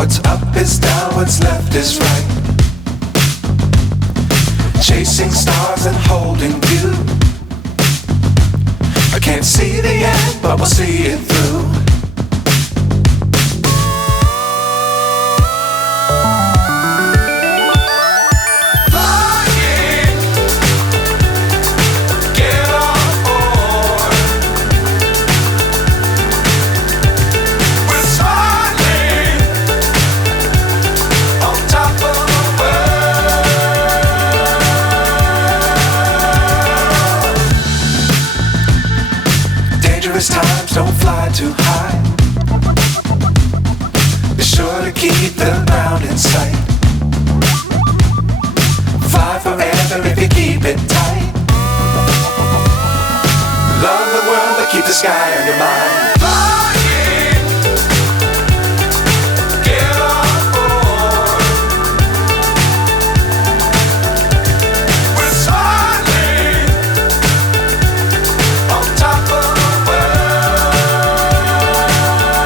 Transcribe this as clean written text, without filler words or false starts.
What's up is down, what's left is right. Chasing stars and holding you. I can't see the end, but we'll see it through. Times don't fly too high. Be sure to keep the ground in sight. Fly forever if you keep it tight. Love the world but keep the sky on your mind.